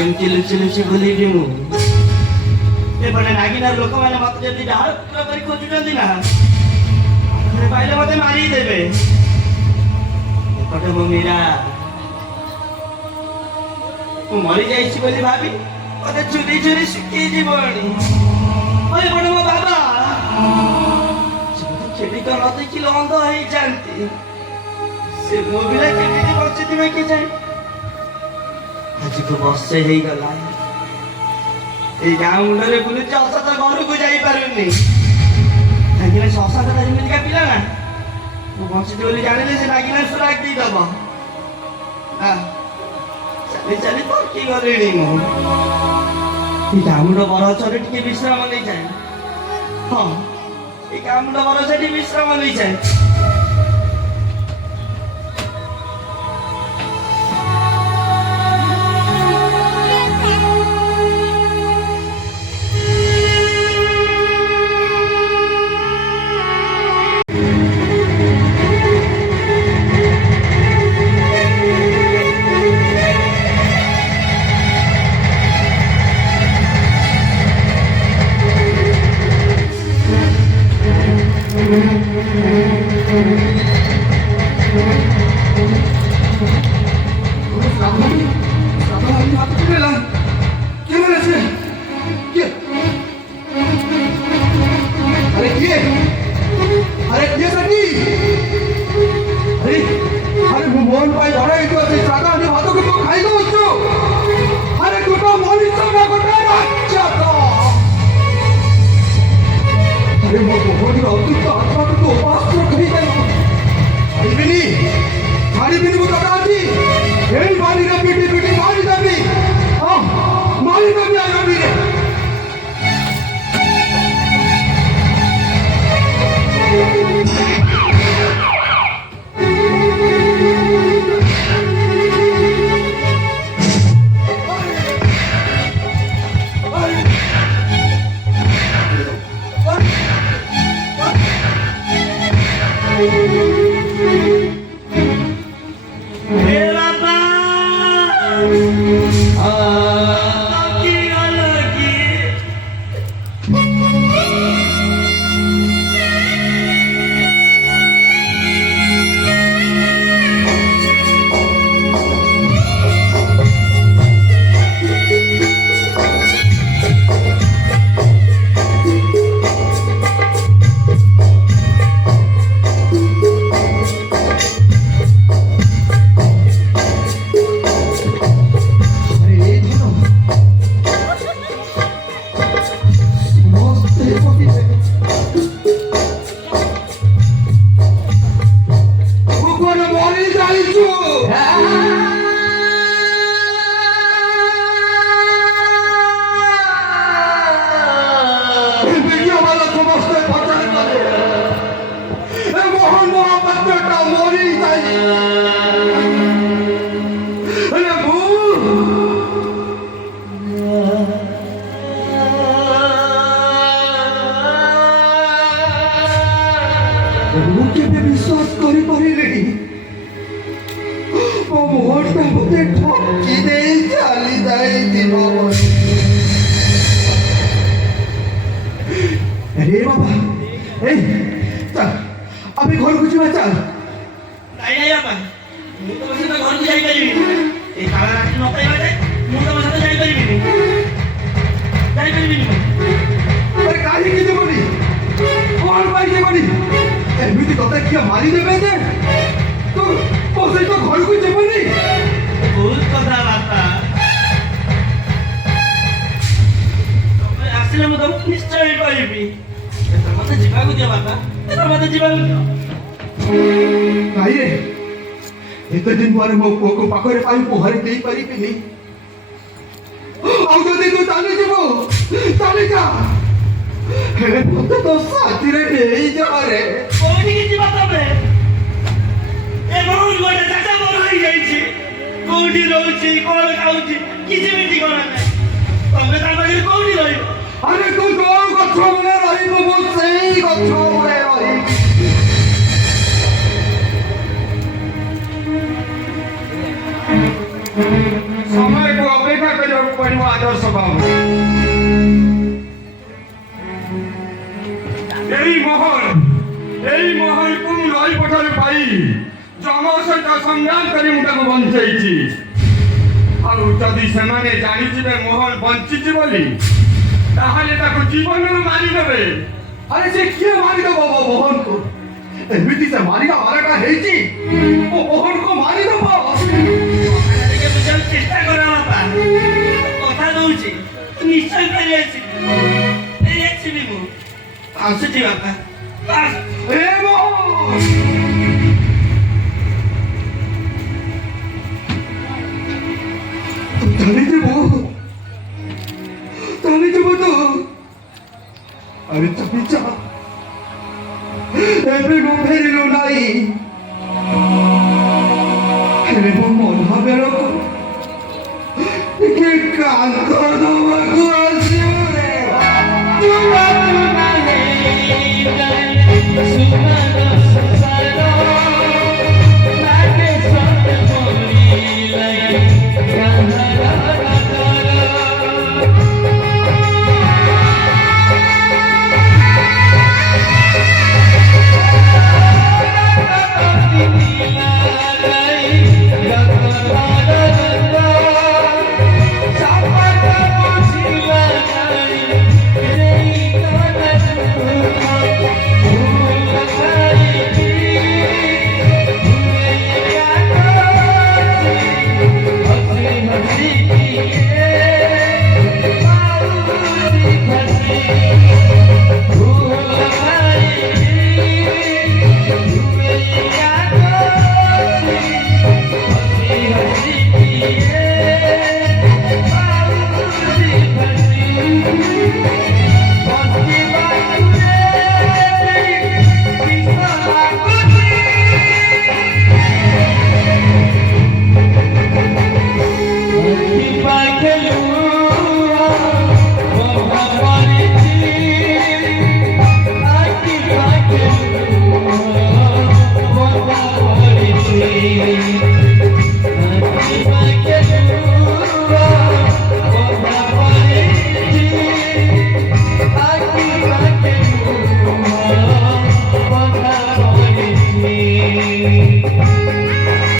ଏମିତି ଲୁଚି ଲୁଚି ବୁଲିବି ମୁଁ ଏପଟେ ନାଗିନାର ଲୋକମାନେ ମତେ ଯଦି ଡାଳ କୁକୁର କରି ଖୋଜୁଛନ୍ତି ନା ପାଇଲେ ମତେ ମାରି ଦେବେ। ଏପଟେ ମୋ ମୀରା ମୁଁ ମରିଯାଇଛି ବୋଲି ଭାବି ମତେ ଚୁରି ଚୁରି ଶୁଖେଇ ଯିବଣି। ଏପଟେ ମୋ ବାବା ସେଠି ତ ନ ଦେଖିଲେ ଅନ୍ଧ ହେଇଯାନ୍ତି। ସେ ମୋ ପିଲା କେମିତି ବଞ୍ଚିଥିବେ କି ଯାଇ ଆଜିକୁ ବର୍ଷେ ହେଇଗଲା ଏଇ ଗାଁ ମୁଣ୍ଡରେ ବୁଲୁଛି ଅସତ ଘରକୁ ଯାଇପାରୁନି କାହିଁକିନା ସେ ଅସାଧଟା ଯେମିତିକା ପିଲା ନା ମୁଁ ବଞ୍ଚିଛି ବୋଲି ଜାଣିଲେ ସେ ନାଗିନା ସୁରାଗ ଦେଇଦବ। ଚାଲି ଚାଲି ଥକି ଗଲିଣି ମୁଁ ଏଇ ଗାଁ ମୁଣ୍ଡ ବରଗଛରେ ଟିକେ ବିଶ୍ରାମ ନେଇଯାଏ। ହଁ ଏଇ ଗାଁ ମୁଣ୍ଡ ବରଗଛରେ ଟିକେ ବିଶ୍ରାମ ନେଇଯାଏ। ଏତେ ଦିନ ପରେ ମୋ ପୁଅକୁ ପାଖରେ ପାଇ ପହଁରି ଦେଇପାରିବିନି। ଆଉ ଯଦି ତୁ ଚାଲିଯିବୁ ଚାଲିଯା, ହେଲେ ମତେ ତ ସାଥିରେ ନେଇଯାରେ। କୋଉଠିକି ଯିବା ତମେ? ଏ ବହୁତ ଗୋଟେ ଚାଚା ବଡ ହେଇଯାଇଛି, କୋଉଠି ରହୁଛି କଣ ଖାଉଛି କିଛି ବି ଠିକଣା ନାହିଁ। ତମେ ତା ପାଖରେ କୋଉଠି ରହିବ? ଆରେ ତୁ ଯୋଉ ଗଛ ମୂଳେ ରହିବୁ ମୁଁ ସେଇ ଗଛ ମୂଳେ ରହିବି। স্বভাব। এই মহলକୁ ମୁଁ ନଈ ପଠାରେ ପାଇ ଯମ ସହିତ ସଂଗ୍ରାମ କରି ମୁଁ ତାକୁ ବଞ୍ଚେଇଛି। ଆଉ ଯଦି ସେମାନେ ଜାଣିଯିବେ ମୋହନ ବଞ୍ଚିଛି ବୋଲି ତାହେଲେ ତାକୁ ଜୀବନରୁ ମାରିଦେବେ। ଆରେ ସେ କିଏ ମାରିଦବ ମୋହନକୁ? ଏମିତି ସେ ମାରିବା ମାରଟା ହେଇଛି ମୋହନକୁ ମାରିଦବ। ଟିକେ ବୁଝିବାକୁ ଚେଷ୍ଟା କର ବାପା, କଥା ଦଉଛି ନିଶ୍ଚୟ ଫେରି ଆସିବି ମୁଁ। ଆସୁଛି ବାପା। ଏ ମୋହନ! ଚାଲିଯିବୁ ତୁ? ଆରେ ଚାଲିଯା, ଏବେ ମୁଁ ଫେରିଲୁ ନାହିଁ। ହେଲେ ମୋ ମନ ବେଳକୁ ଟିକେ କାନ୍ଦ